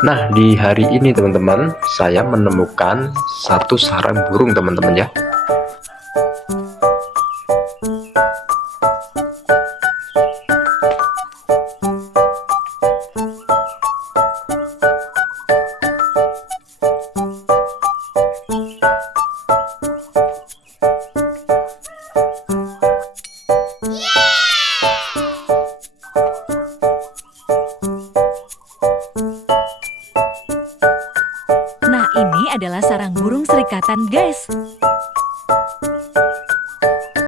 Nah, di hari ini teman-teman, saya menemukan satu sarang burung teman-teman ya. Nah, ini adalah sarang burung serikatan, guys.